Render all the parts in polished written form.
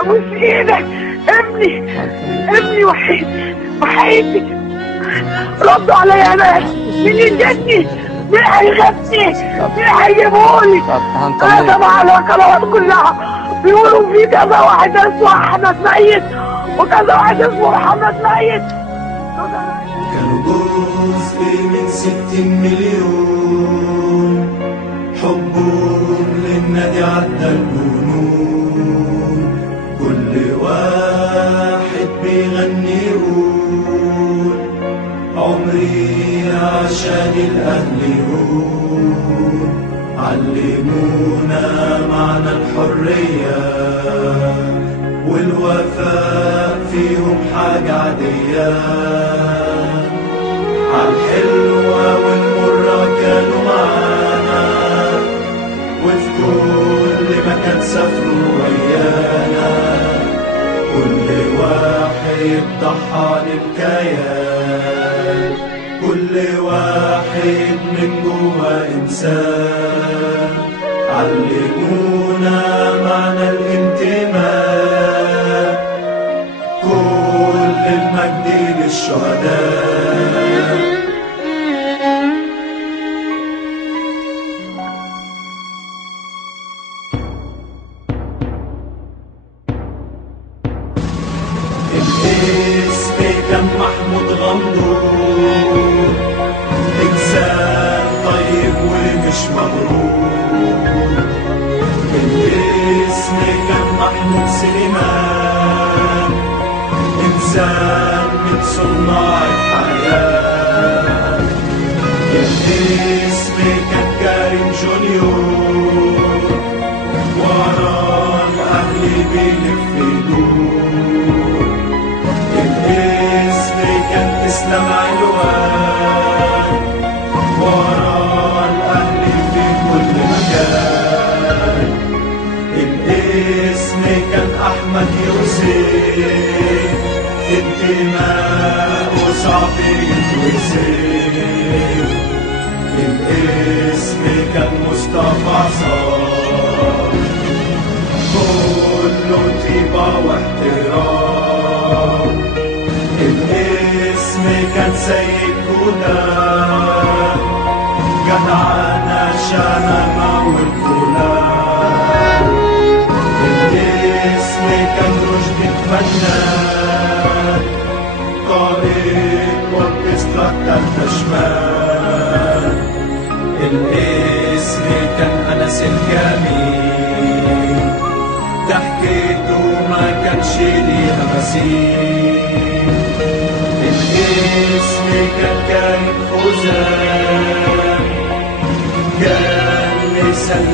ابوس ايدك، ابني وحيدي ردوا عليا يا ناس. مين يجدني؟ مين هيغني؟ مين هيجيبهولي؟ انا سامع على القنوات كلها بيقولوا في كذا واحد اسمه احمد ميت وكذا واحد اسمه محمد ميت. كانوا جزء من 60 مليون، حبهم للنادي عدى الجنون. كل واحد بيغني يقول عمري عشان الأهل يهون. علمونا معنى الحرية والوفاء فيهم حاجة عادية. عالحلوة والمرة كانوا معانا، وفي كل مكان سافروا ويانا. كل واحد ضحى للكيان، كل واحد من جوا إنسان. علمونا معنى الانتماء، كل المجد للشهداء. الاسم كان محمود غمدون، إنسان طيب ومش مغرور. الاسم كان محمود سليمان، إنسان من صناع الحياة. الاسم كان كريم جونيور، ورا الأهل بيلف يدور. الاسم كان إسلام علوان، ورا الأهل في كل مكان. الاسم كان أحمد يوسف، انتماء وصعب يتوسف. الاسم كان مصطفى صار، كله طيبة واحترام. الاسم كان سيد جودة، جدعانة شمامة والكلام. الاسم كان رشدي الفنان، قائد أوركسترا التالتة شمال. الاسم كان أنس الجميل، ضحكته ما كانش ليها مثيل. الاسم كان كريم فوزان، كان مثال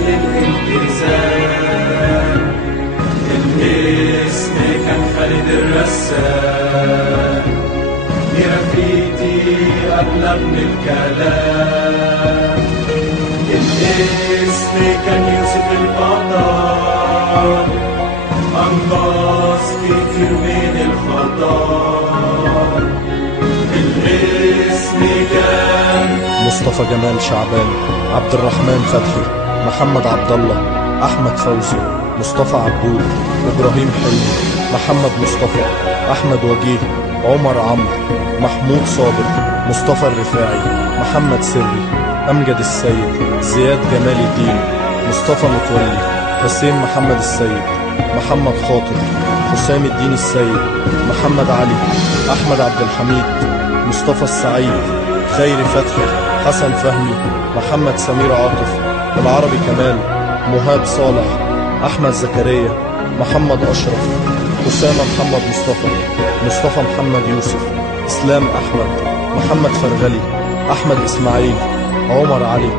للالتزام. الاسم كان خالد الرسام، جرافيتي أغلى من الكلام. الاسم كان يوسف البطل، أنقذ كتير من الخطر. الاسم كان مصطفى جمال شعبان، عبد الرحمن فتحي، محمد عبد الله، أحمد فوزي، مصطفى عبود، إبراهيم حلمي، محمد مصطفى، أحمد وجيه، عمر عمرو، محمود صابر، مصطفى الرفاعي، محمد سري، أمجد السيد، زياد جمال الدين، مصطفى متولي، حسين محمد السيد، محمد خاطر، حسام الدين السيد، محمد علي، أحمد عبد الحميد، مصطفى السعيد، خيري فتحي، حسن فهمي، محمد سمير عاطف، العربي كمال، مهاب صالح، أحمد زكريا، محمد أشرف، أسامة محمد مصطفى محمد يوسف، إسلام أحمد، محمد فرغلي، أحمد إسماعيل، عمر علي،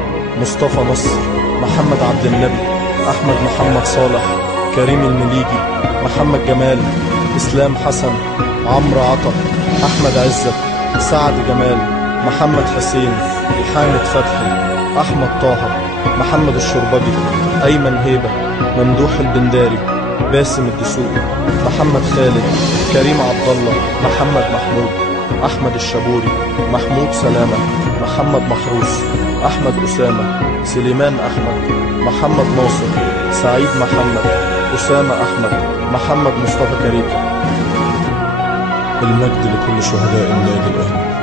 مصطفى نصر، محمد عبد النبي، أحمد محمد صالح، كريم المليجي، محمد جمال، إسلام حسن، عمرو عطا، أحمد عزت، سعد جمال، محمد حسين، حامد فتحي، أحمد طه، محمد الشربجي، أيمن هيبة، ممدوح البنداري، باسم الدسوقي، محمد خالد، كريم عبد الله، محمد محمود، أحمد الشبوري، محمود سلامة، محمد محروس، أحمد أسامة، سليمان أحمد، محمد ناصر، سعيد محمد، أسامة أحمد، محمد مصطفى كريكة. المجد لكل شهداء النادي الأهلي.